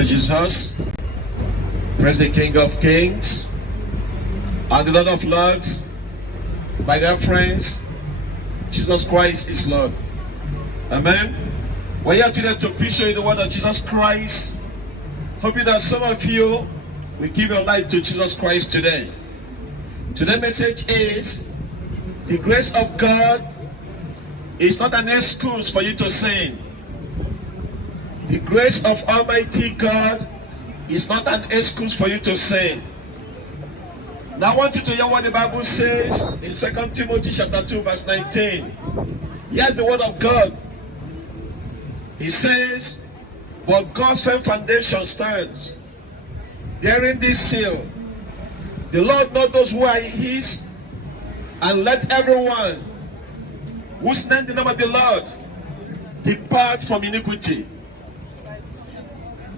Praise Jesus. Praise the King of Kings and the Lord of Lords. My dear friends, Jesus Christ is Lord. Amen. We're here today to preach you the word of Jesus Christ. Hoping that some of you will give your life to Jesus Christ today. Today's message is the grace of God is not an excuse for you to sin. The grace of Almighty God is not an excuse for you to sin. Now I want you to hear what the Bible says in 2 Timothy chapter 2 verse 19. Here's the word of God. He says, but God's firm foundation stands. Bearing this seal, the Lord knows those who are his, and let everyone whose name the name of the Lord depart from iniquity.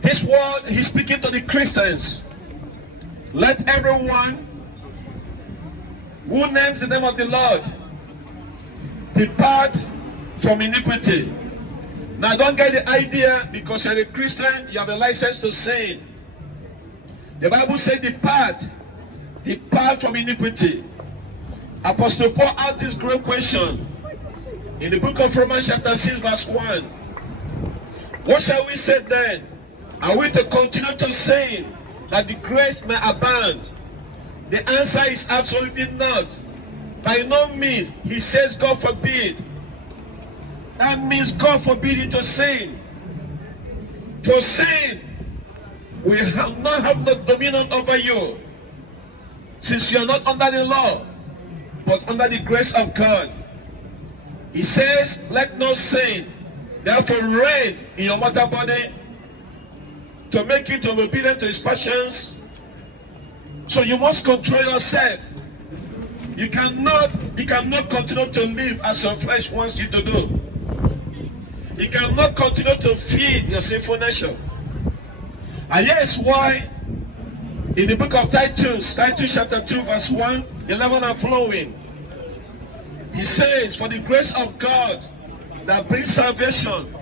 This word, he's speaking to the Christians. Let everyone who names the name of the Lord depart from iniquity. Now don't get the idea because you're a Christian, you have a license to sin. The Bible says depart from iniquity. Apostle Paul asked this great question in the book of Romans chapter 6 verse 1. What shall we say then? Are we to continue to sin that the grace may abound? The answer is absolutely not. By no means. He says God forbid. That means God forbid you to sin. For sin will not have no dominion over you, since you are not under the law, but under the grace of God. He says, let no sin therefore reign in your mortal body, to make you to be obedient to his passions. So you must control yourself. You cannot continue to live as your flesh wants you to do. You cannot continue to feed your sinful nature. And here's why in the book of Titus chapter 2 verse 1, 11 and following, he says, for the grace of God that brings salvation.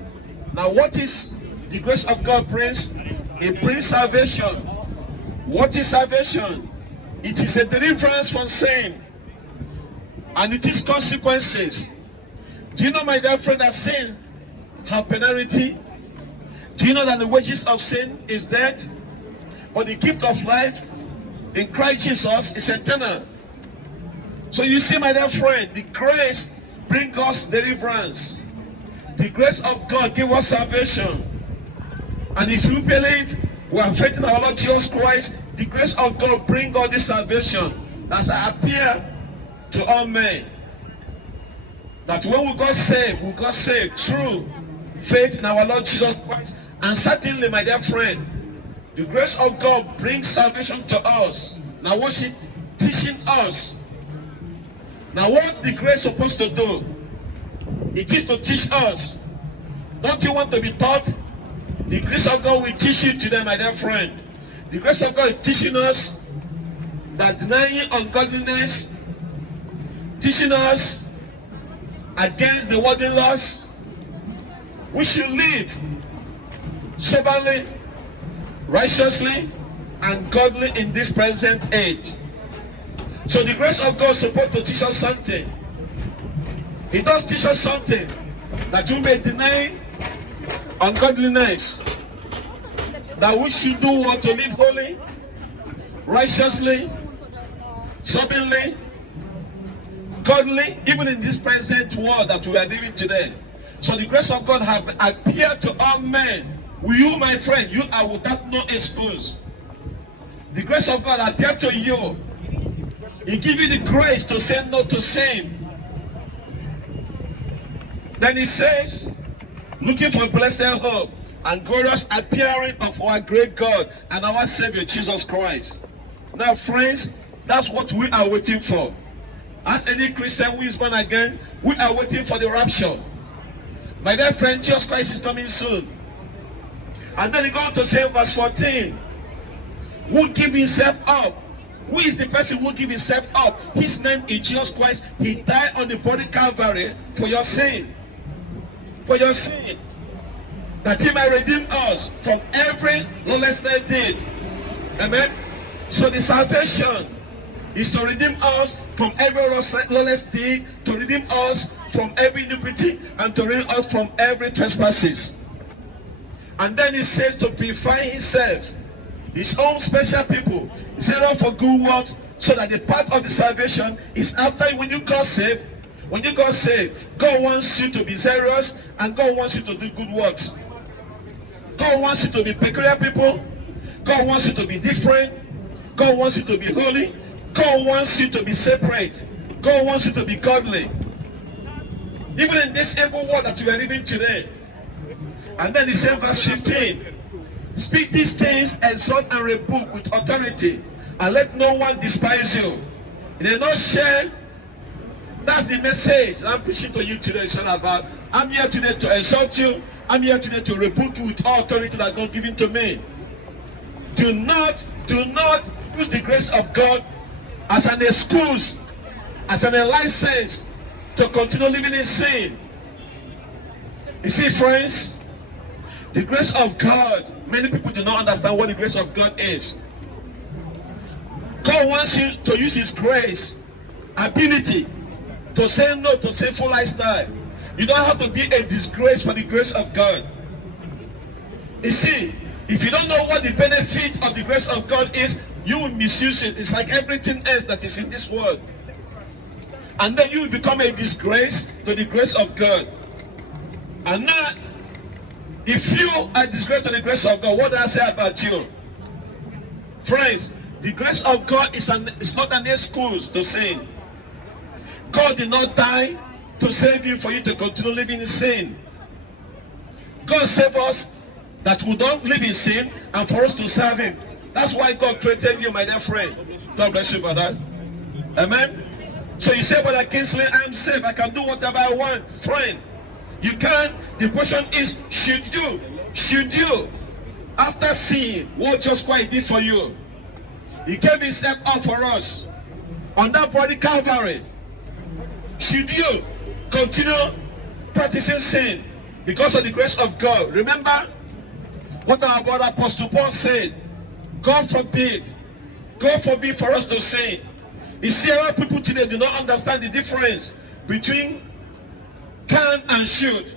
Now what is the grace of God brings? It brings salvation. What is salvation? It is a deliverance from sin, and it is consequences. Do you know, my dear friend, that sin has penalty? Do you know that the wages of sin is death? But the gift of life in Christ Jesus is eternal. So you see, my dear friend, the grace brings us deliverance. The grace of God gives us salvation. And if you believe we are faith in our Lord Jesus Christ, the grace of God brings all this salvation that shall appear to all men. That when we got saved through faith in our Lord Jesus Christ. And certainly, my dear friend, the grace of God brings salvation to us. Now what's she teaching us? Now what the grace is supposed to do? It is to teach us. Don't you want to be taught? The grace of God will teach you today, my dear friend. The grace of God is teaching us that denying ungodliness, teaching us against the worldly laws, we should live soberly, righteously, and godly in this present age. So the grace of God is supposed to teach us something. It does teach us something, that you may deny ungodliness, that we should do what to live holy, righteously, soberly, godly, even in this present world that we are living today. So the grace of God has appeared to all men. Will you, my friend, you are without no excuse. The grace of God appeared to you. He gives you the grace to say no to sin. Then he says, looking for blessed hope and glorious appearing of our great God and our Savior Jesus Christ. Now, friends, that's what we are waiting for. As any Christian who is born again, we are waiting for the rapture. My dear friend, Jesus Christ is coming soon. And then he goes on to say in verse 14, who give himself up. Who is the person who give himself up? His name is Jesus Christ. He died on the body Calvary for your sin. For your sin. that he might redeem us from every lawlessness deed. Amen. So the salvation is to redeem us from every lawless deed, to redeem us from every iniquity, and to redeem us from every trespasses. And then he says to purify himself, his own special people, zero for good works, so that the part of the salvation is after when you got saved. When you got saved, God wants you to be serious, and God wants you to do good works. God wants you to be peculiar people. God wants you to be different. God wants you to be holy. God wants you to be separate. God wants you to be godly. Even in this evil world that you are living today. And then he said, verse 15, speak these things, exhort and rebuke with authority, and let no one despise you. In a nutshell, that's the message I'm preaching to you today. It's all about, I'm here today to exhort you. I'm here today to rebuke you with all authority that God given to me. Do not use the grace of God as an excuse, as an license to continue living in sin. You see, friends, the grace of God, many people do not understand what the grace of God is. God wants you to use his grace, ability, to say no to sinful lifestyle. You don't have to be a disgrace for the grace of God. You see, if you don't know what the benefit of the grace of God is, you will misuse it. It's like everything else that is in this world. And then you will become a disgrace to the grace of God. And now, if you are disgraced to the grace of God, what do I say about you? Friends, the grace of God is not an excuse to sin. God did not die to save you for you to continue living in sin. God saved us that we don't live in sin and for us to serve him. That's why God created you, my dear friend. God bless you for that. Amen. So you say, Brother Kingsley, I am saved. I can do whatever I want. Friend, you can. The question is, should you? Should you? After seeing what just Christ did for you, he gave himself up for us on that body Calvary. Should you continue practicing sin because of the grace of God? Remember what our brother Apostle Paul said. God forbid for us to sin. You see, our people today do not understand the difference between can and should.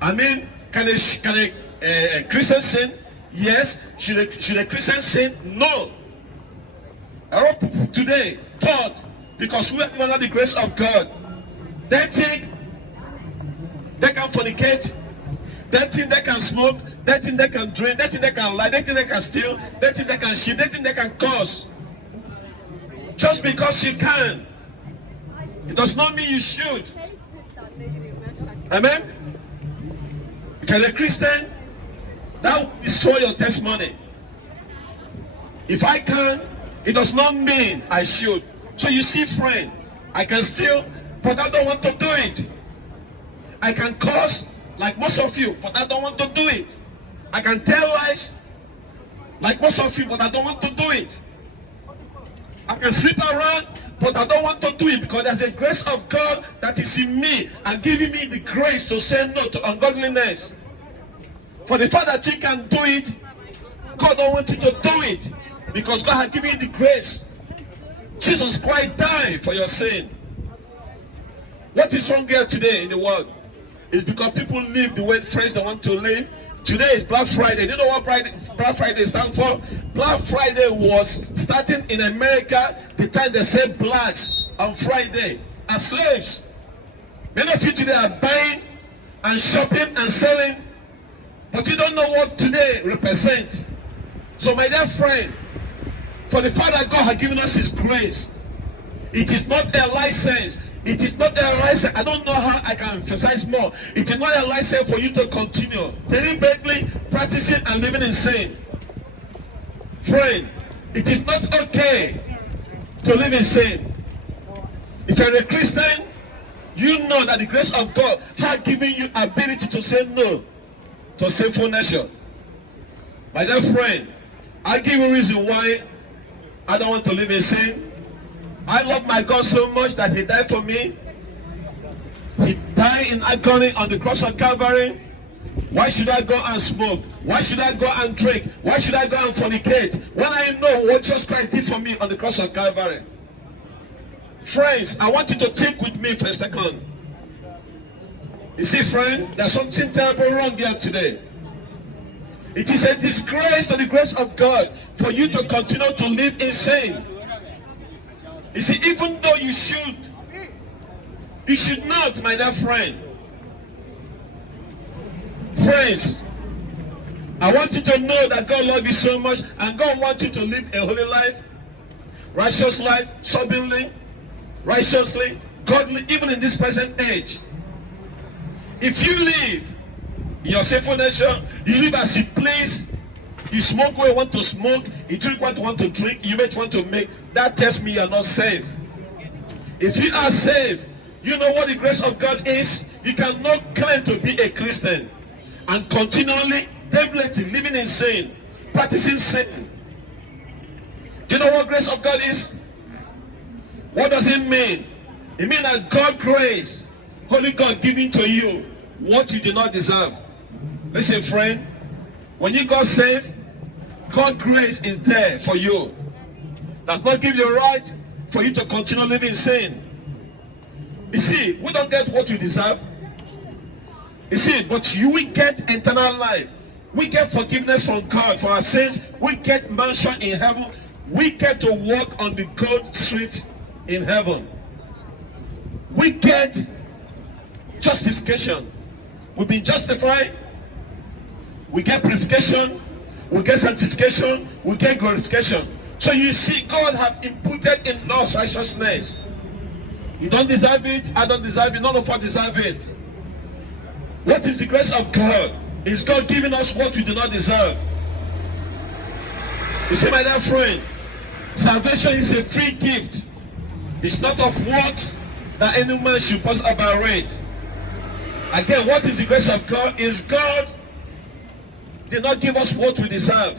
I mean, can a Christian sin? Yes. Should a Christian sin? No. Our people today thought, because we are under the grace of God, they think they can fornicate, they think they can smoke, they think they can drink, they think they can lie, they think they can steal, they think they can cheat, they think they can curse. Just because you can, it does not mean you should. Amen? If you're a Christian, that will destroy your testimony. If I can, it does not mean I should. So you see, friend, I can steal, but I don't want to do it. I can curse like most of you, but I don't want to do it. I can tell lies like most of you, but I don't want to do it. I can sleep around, but I don't want to do it because there's a grace of God that is in me and giving me the grace to say no to ungodliness. For the fact that you can do it, God don't want you to do it because God has given you the grace. Jesus Christ died for your sin. What is wrong here today in the world? It's because people live the way friends they want to live. Today is Black Friday. Do you know what Black Friday stands for? Black Friday was starting in America the time they said blacks on Friday as slaves. Many of you today are buying and shopping and selling, but you don't know what today represents. So my dear friend, for the fact that God has given us his grace, it is not a license. It is not a license. I don't know how I can emphasize more. It is not a license for you to continue deliberately practicing and living in sin. Friend, it is not okay to live in sin. If you're a Christian, you know that the grace of God has given you ability to say no to sinful nature. My dear friend, I give you a reason why I don't want to live in sin. I love my God so much that he died for me. He died in agony on the cross of Calvary. Why should I go and smoke? Why should I go and drink? Why should I go and fornicate when I know what Jesus Christ did for me on the cross of Calvary? Friends, I want you to think with me for a second. You see, friend, there's something terrible wrong here today. It is a disgrace to the grace of God for you to continue to live in sin. You see, even though you should not, my dear friend. Friends, I want you to know that God loves you so much, and God wants you to live a holy life, righteous life, soberly, righteously, godly, even in this present age. If you live in your sinful nature, you live as you please, you smoke where you want to smoke, you drink what you want to drink, you make what you want to make, that tells me you are not saved. If you are saved, you know what the grace of God is. You cannot claim to be a Christian and continually, deliberately living in sin, practicing sin. Do you know what grace of God is? What does it mean? It means that God's grace, Holy God giving to you what you do not deserve. Listen, friend, when you got saved, God's grace is there for you. Does not give you a right for you to continue living in sin. You see, we don't get what you deserve. You see, but you will get eternal life. We get forgiveness from God for our sins. We get mansion in heaven. We get to walk on the gold street in heaven. We get justification. We've been justified. We get purification. We get sanctification. We get glorification. So you see, God have imputed in us righteousness. You don't deserve it. I don't deserve it. None of us deserve it. What is the grace of God? Is God giving us what we do not deserve? You see, my dear friend, salvation is a free gift. It's not of works that any man should boast about it. Again, what is the grace of God? Is God did not give us what we deserve.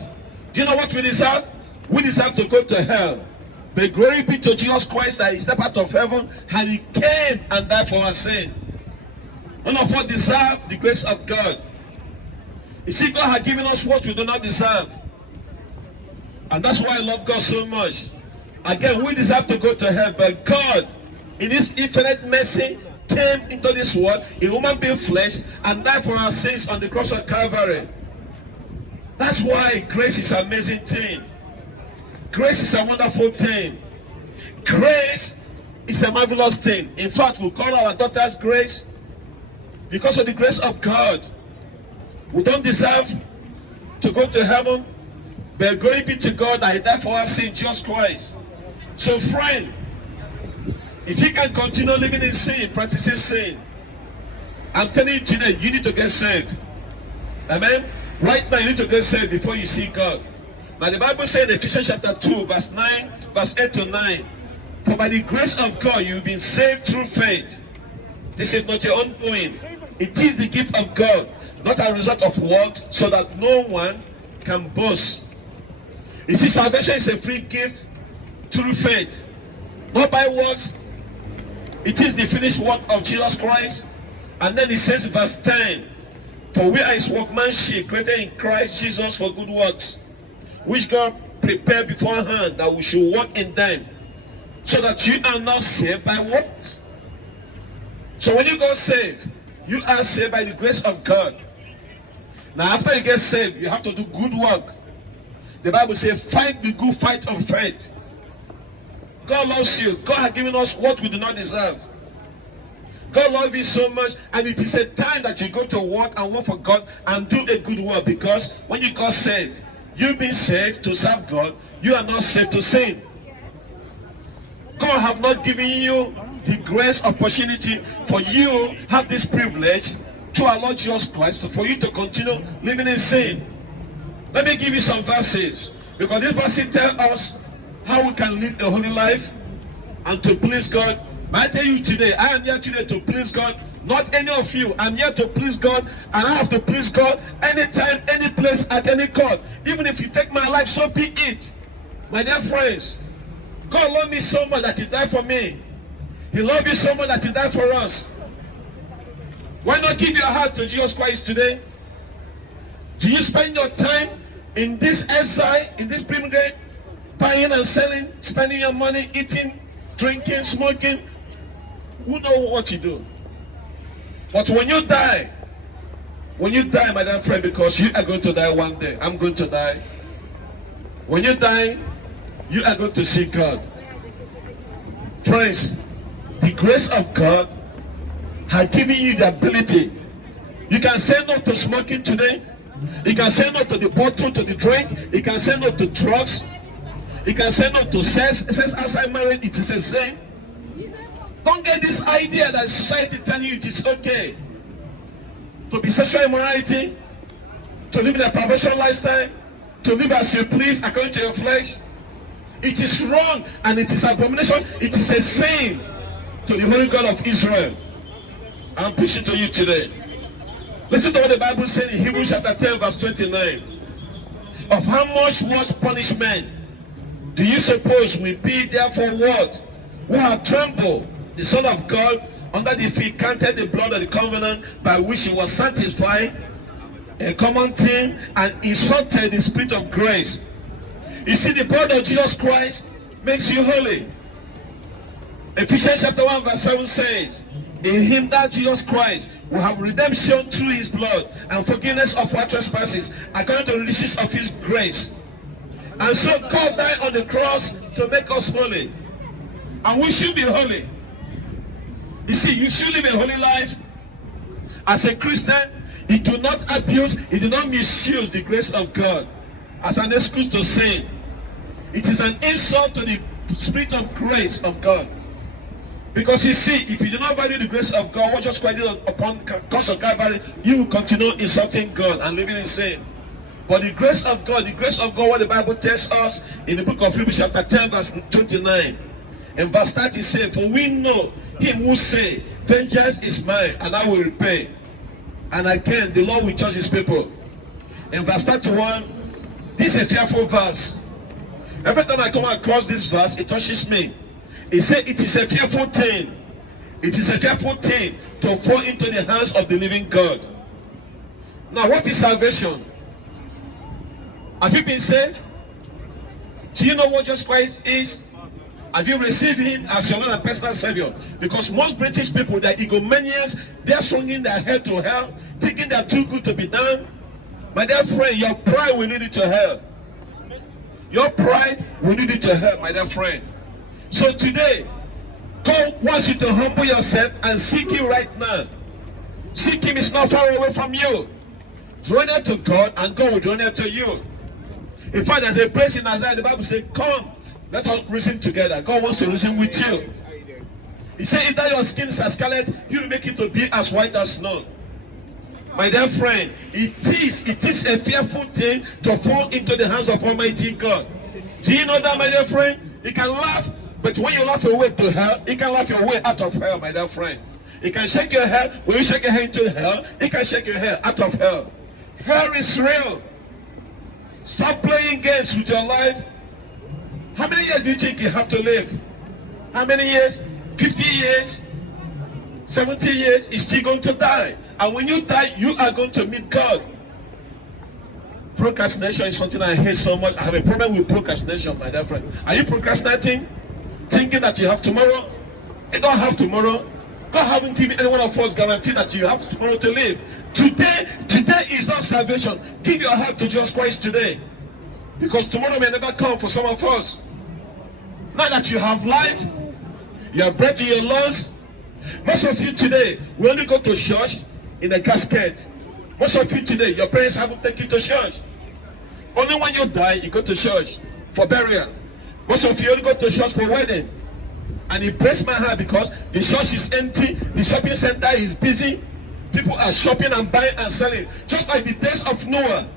Do you know what we deserve? We deserve to go to hell. But glory be to Jesus Christ that he stepped out of heaven and he came and died for our sin. None of us deserve the grace of God. You see, God has given us what we do not deserve. And that's why I love God so much. Again, we deserve to go to hell, but God, in his infinite mercy, came into this world, a human being flesh, and died for our sins on the cross of Calvary. That's why grace is an amazing thing. Grace is a wonderful thing. Grace is a marvelous thing. In fact, we call our daughters grace because of the grace of God. We don't deserve to go to heaven, but glory be to God that he died for our sin, Jesus Christ. So friend, if you can continue living in sin, practicing sin, I'm telling you today, you need to get saved. Amen? Right now, you need to get saved before you see God. Now the Bible says in Ephesians chapter 2, verse 9, verse 8 to 9, for by the grace of God, you've been saved through faith. This is not your own doing. It is the gift of God, not a result of works, so that no one can boast. You see, salvation is a free gift through faith, not by works. It is the finished work of Jesus Christ. And then it says in verse 10, for we are his workmanship, created in Christ Jesus for good works, which God prepared beforehand that we should walk in them, so that you are not saved by works. So when you got saved, you are saved by the grace of God. Now after you get saved, you have to do good work. The Bible says, fight the good fight of faith. God loves you. God has given us what we do not deserve. God loves you so much, and it is a time that you go to work and work for God and do a good work, because when you got saved, you've been saved to serve God. You are not saved to sin. God have not given you the grace opportunity for you have this privilege to allow Jesus Christ for you to continue living in sin. Let me give you some verses, because this verse tells us how we can live a holy life and to please God. I tell you today, I am here today to please God, not any of you. I'm here to please God, and I have to please God anytime, any place, at any cost. Even if you take my life, so be it. My dear friends, God loved me so much that he died for me. He loved you so much that he died for us. Why not give your heart to Jesus Christ today? Do you spend your time in this exile, in this pilgrimage, buying and selling, spending your money, eating, drinking, smoking? Who knows what you do? But when you die, my dear friend, because you are going to die one day. I'm going to die. When you die, you are going to see God. Friends, the grace of God has given you the ability. You can say no to smoking today. You can say no to the bottle, to the drink. You can say no to drugs. You can say no to sex. Sex outside marriage, it is a sin. Don't get this idea that society telling you it is okay to be sexual immorality, to live in a perversion lifestyle, to live as you please according to your flesh. It is wrong and it is abomination. It is a sin to the Holy God of Israel. I'm preaching to you today. Listen to what the Bible says in Hebrews chapter 10 verse 29. Of how much worse punishment do you suppose will be there for what? Who have trampled the Son of God under the feet, counted the blood of the covenant by which he was sanctified, a common thing, and insulted the Spirit of grace. You see, the blood of Jesus Christ makes you holy. Ephesians chapter 1 verse 7 says, in him that Jesus Christ will have redemption through his blood and forgiveness of our trespasses according to the riches of his grace. And so God died on the cross to make us holy. And we should be holy. You see, you should live a holy life. As a Christian, you do not abuse, you do not misuse the grace of God as an excuse to sin. It is an insult to the Spirit of grace of God. Because you see, if you do not value the grace of God, what just Christ did upon the cross of Calvary, you will continue insulting God and living in sin. But the grace of God, what the Bible tells us in the book of Hebrews chapter 10 verse 29. In verse 30 says, for we know him who say, vengeance is mine and I will repay. And again, the Lord will judge his people. In verse 31, this is a fearful verse. Every time I come across this verse, it touches me. It says it is a fearful thing. It is a fearful thing to fall into the hands of the living God. Now, what is salvation? Have you been saved? Do you know what Jesus Christ is? Have you received him as your Lord and personal Savior? Because most British people, they're egomaniacs, they're swinging their head to hell, thinking they're too good to be done. My dear friend, your pride will lead you to hell. Your pride will lead you to hell, my dear friend. So today, God wants you to humble yourself and seek him right now. Seek him is not far away from you. Draw near to God and God will draw near to you. In fact, there's a place in Isaiah, the Bible says, come, let us reason together. God wants to reason with you. He said, if that your skin is as scarlet, you will make it to be as white as snow. My dear friend, it is a fearful thing to fall into the hands of Almighty God. Do you know that, my dear friend? You can laugh, but when you laugh your way to hell, you can laugh your way out of hell, my dear friend. You can shake your head. When you shake your head into hell, you can shake your head out of hell. Hell is real. Stop playing games with your life. How many years do you think you have to live? How many years? 50 years? 70 years? You're still going to die. And when you die, you are going to meet God. Procrastination is something I hate so much. I have a problem with procrastination, my dear friend. Are you procrastinating? Thinking that you have tomorrow? You don't have tomorrow. God haven't given any one of us guarantee that you have tomorrow to live. Today is not salvation. Give your heart to Jesus Christ today. Because tomorrow may never come for some of us. Now that you have life, you have breath in your lungs. Most of you today will only go to church in a casket. Most of you today, your parents haven't taken you to church. Only when you die, you go to church for burial. Most of you only go to church for wedding. And it breaks my heart because the church is empty, the shopping center is busy, people are shopping and buying and selling, just like the days of Noah.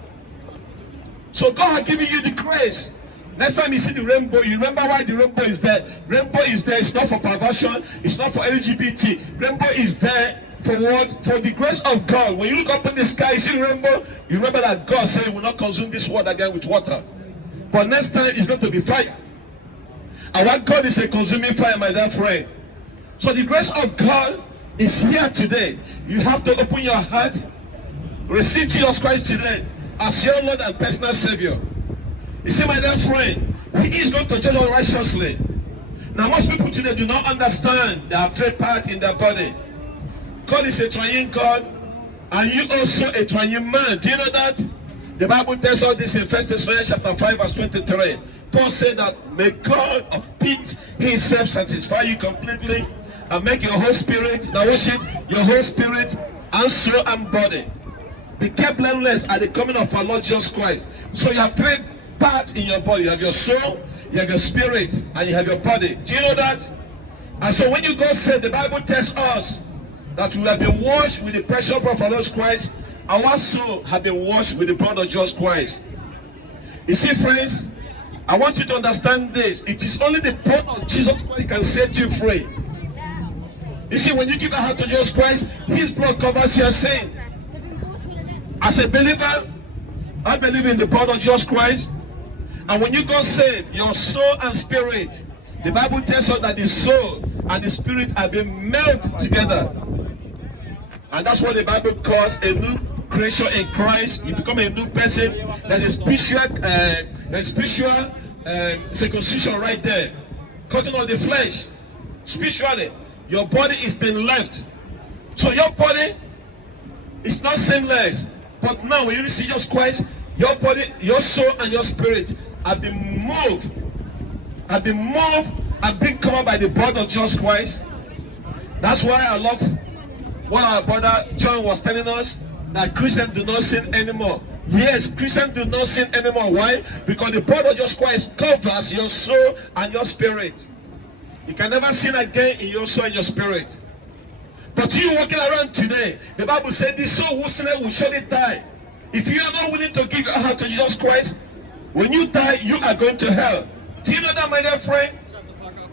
So God has given you the grace. Next time you see the rainbow, you remember why the rainbow is there. Rainbow is there, it's not for perversion, it's not for LGBT. Rainbow is there for what? For the grace of God. When you look up in the sky, you see the rainbow, you remember that God said he will not consume this world again with water. But next time it's going to be fire. Our God is a consuming fire, my dear friend. So the grace of God is here today. You have to open your heart, receive Jesus Christ today, as your Lord and personal Savior. You see, my dear friend, He is going to judge us righteously. Now, most people today do not understand they have three parts in their body. God is a triune God, and you also a triune man. Do you know that? The Bible tells us this in 1 Thessalonians chapter 5, verse 23. Paul said that, may God of peace Himself satisfy you completely and make your whole spirit, now watch it, your whole spirit and soul and body be kept blameless at the coming of our Lord Jesus Christ. So you have three parts in your body. You have your soul, you have your spirit, and you have your body. Do you know that? And so when you go say, the Bible tells us that we have been washed with the precious blood of our Lord Jesus Christ. Our soul have been washed with the blood of Jesus Christ. You see, friends, I want you to understand this. It is only the blood of Jesus Christ can set you free. You see, when you give a heart to Jesus Christ, His blood covers your sin. As a believer, I believe in the blood of Jesus Christ. And when you got saved, your soul and spirit, the Bible tells us that the soul and the spirit have been melted together. And that's what the Bible calls a new creation in Christ. You become a new person. There's a spiritual circumcision right there. Cutting on the flesh. Spiritually, your body is being left. So your body is not sinless. But now when you receive Jesus Christ, your body, your soul, and your spirit have been moved. Have been covered by the blood of Jesus Christ. That's why I love what our brother John was telling us, that Christians do not sin anymore. Yes, Christians do not sin anymore. Why? Because the blood of Jesus Christ covers your soul and your spirit. You can never sin again in your soul and your spirit. But you walking around today, the Bible said this soul who sinneth will surely die. If you are not willing to give your heart to Jesus Christ, when you die, you are going to hell. Do you know that, my dear friend?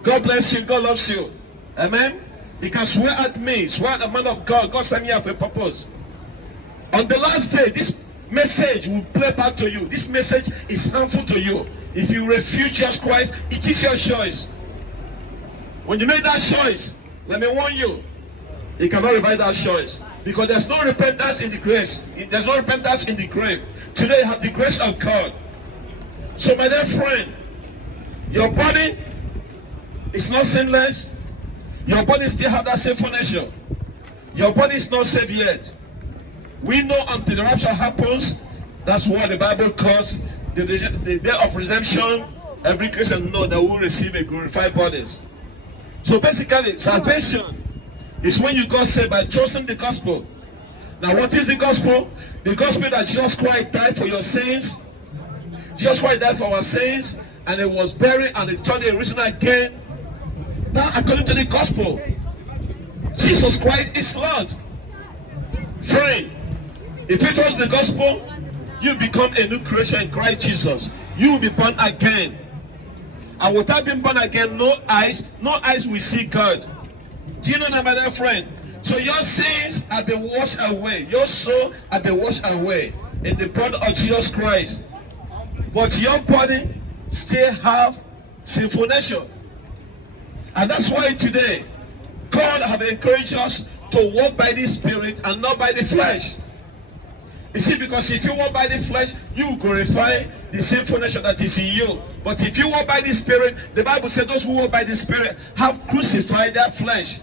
God bless you. God loves you. Amen. You can swear at me, swear at the man of God. God sent me here for a purpose. On the last day, this message will play back to you. This message is harmful to you. If you refuse Jesus Christ, it is your choice. When you make that choice, let me warn you, you cannot revive that choice. Because there's no repentance in the grace. There's no repentance in the grave. Today you have the grace of God. So my dear friend, your body is not sinless. Your body still have that sinful nature. Your body is not saved yet. We know until the rapture happens, that's what the Bible calls the day of redemption. Every Christian knows that we will receive a glorified bodies. So basically, salvation is when you got saved by trusting the gospel. Now, what is the gospel? The gospel that Jesus Christ died for your sins. Jesus Christ died for our sins, and He was buried, and the third day risen again. Now, according to the gospel, Jesus Christ is Lord. Friend, if you trust the gospel, you become a new creation in Christ Jesus. You will be born again. And without being born again, no eyes will see God. Do you know that, my dear friend? So your sins have been washed away. Your soul has been washed away in the blood of Jesus Christ. But your body still have sinful nature. And that's why today, God have encouraged us to walk by the Spirit and not by the flesh. You see, because if you walk by the flesh, you glorify the sinful nature that is in you. But if you walk by the Spirit, the Bible says those who walk by the Spirit have crucified their flesh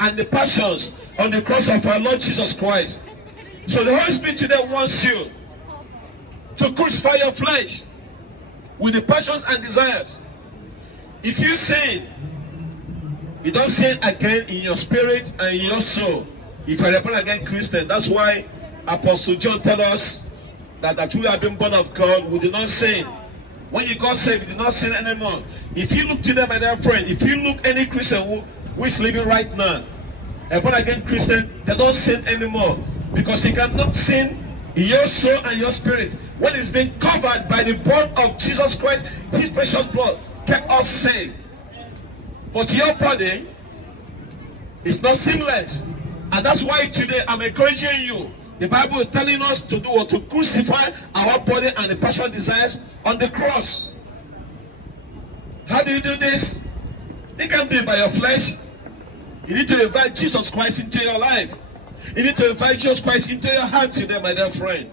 and the passions on the cross of our Lord Jesus Christ. So the Holy Spirit today wants you to crucify your flesh with the passions and desires. If you sin, you don't sin again in your spirit and in your soul. If you're a born again Christian, that's why Apostle John tells us that we have been born of God, we do not sin. When you got saved, you do not sin anymore. If you look to them, my dear friend, if you look any Christian who is living right now, a born again Christian, they don't sin anymore. Because you cannot sin in your soul and your spirit. When it's been covered by the blood of Jesus Christ, His precious blood kept us saved. But your body is not sinless. And that's why today I'm encouraging you. The Bible is telling us to do what? To crucify our body and the passion desires on the cross. How do you do this? You can't do it by your flesh. You need to invite Jesus Christ into your life. You need to invite Jesus Christ into your heart today, my dear friend.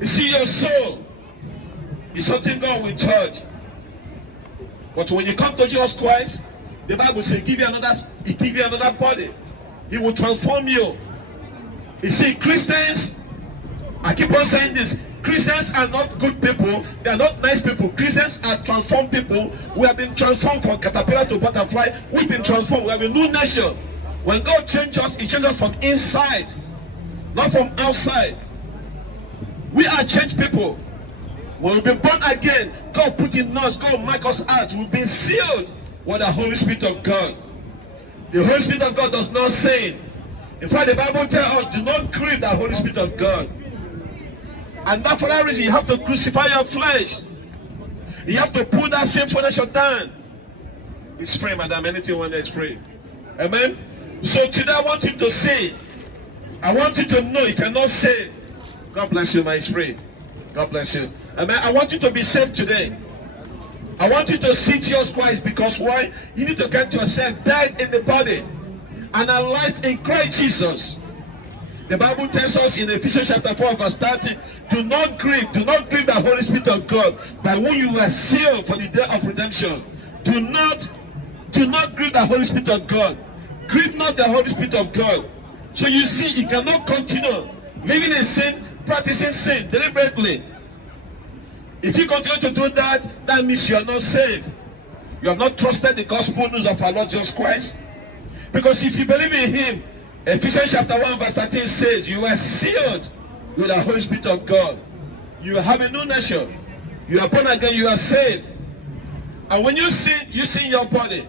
You see, your soul is something God will judge. But when you come to Jesus Christ, the Bible says, He give you another body. He will transform you. You see, Christians, I keep on saying this, Christians are not good people, they are not nice people. Christians are transformed people. We have been transformed from caterpillar to butterfly. We've been transformed. We have a new nation. When God changes us, He changes us from inside, not from outside. We are changed people. When we've been born again, God put in us, God mark us out. We've been sealed with the Holy Spirit of God. The Holy Spirit of God does not sin. In fact, the Bible tells us, do not grieve the Holy Spirit of God. And that for that reason, you have to crucify your flesh. You have to put that sinful nature down. It's free, madam. Anything one is free. Amen? So today I want you to say, I want you to know if you're not saved. God bless you, my friend. God bless you. Amen. I want you to be saved today. I want you to see Jesus Christ, because why? You need to get yourself dead in the body and alive in Christ Jesus. The Bible tells us in Ephesians chapter 4 verse 30, do not grieve the Holy Spirit of God, by whom you were sealed for the day of redemption. Do not grieve the Holy Spirit of God. Grieve not the Holy Spirit of God. So you see, you cannot continue living in sin, practicing sin deliberately. If you continue to do that, that means you are not saved. You have not trusted the gospel news of our Lord Jesus Christ. Because if you believe in Him, Ephesians chapter 1 verse 13 says, you are sealed with the Holy Spirit of God. You have a new nation. You are born again, you are saved. And when you sin in your body.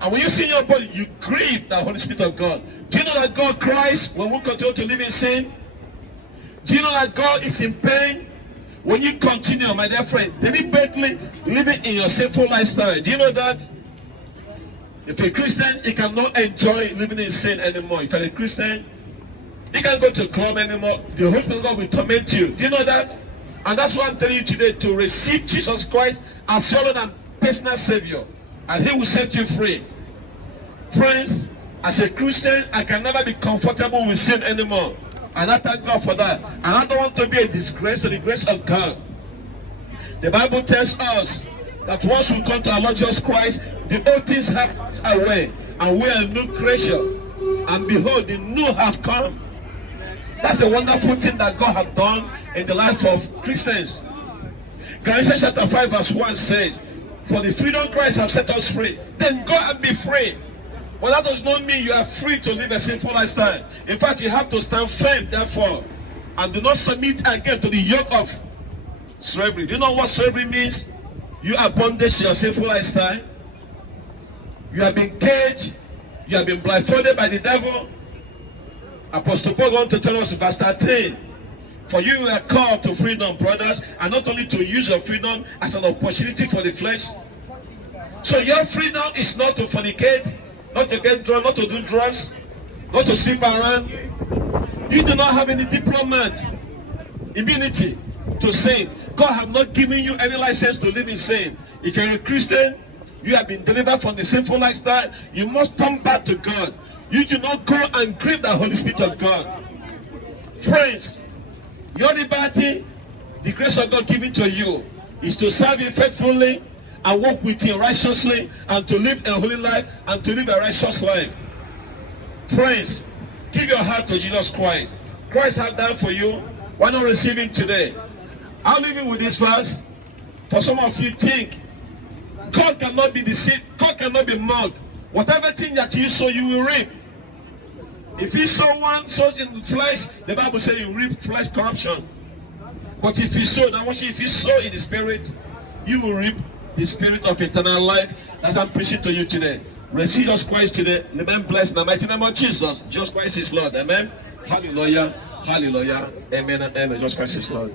And when you sin in your body, you grieve the Holy Spirit of God. Do you know that God cries when we continue to live in sin? Do you know that God is in pain when you continue, my dear friend, deliberately living in your sinful lifestyle? Do you know that? If you're a Christian, you cannot enjoy living in sin anymore. If you're a Christian, you can't go to a club anymore. The Holy Spirit of God will torment you. Do you know that? And that's why I'm telling you today, to receive Jesus Christ as your Lord and personal Savior, and He will set you free. Friends, as a Christian, I can never be comfortable with sin anymore. And I thank God for that. And I don't want to be a disgrace to the grace of God. The Bible tells us that once we come to our Lord Jesus Christ, the old things have passed away, and we are a new creation. And behold, the new have come. That's a wonderful thing that God has done in the life of Christians. Galatians chapter 5 verse 1 says, for the freedom Christ has set us free, then go and be free. Well, that does not mean you are free to live a sinful lifestyle. In fact, you have to stand firm, therefore, and do not submit again to the yoke of slavery. Do you know what slavery means? You are bondage to your sinful lifestyle. You have been caged. You have been blindfolded by the devil. Apostle Paul wants to tell us in verse 13, for you are called to freedom, brothers, and not only to use your freedom as an opportunity for the flesh. So your freedom is not to fornicate, not to get drunk, not to do drugs, not to sleep around. You do not have any diplomat immunity to sin. God has not given you any license to live in sin. If you're a Christian, you have been delivered from the sinful lifestyle. You must come back to God. You do not go and grieve the Holy Spirit of God. Friends, your liberty, the grace of God given to you, is to serve Him faithfully and walk with Him righteously, and to live a holy life and to live a righteous life. Friends, give your heart to Jesus Christ. Christ has done for you. Why not receive Him today? I'm leaving with this verse. For some of you think God cannot be deceived, God cannot be mocked. Whatever thing that you sow, you will reap. If you sow one sows in flesh, the Bible says you reap flesh corruption. But if you sow, now if you sow in the spirit, you will reap the spirit of eternal life. That's what I'm preaching to you today. Receive Jesus Christ today. Remain blessed in the mighty name of Jesus. Jesus Christ is Lord. Amen. Hallelujah. Hallelujah. Amen and amen. Jesus Christ is Lord.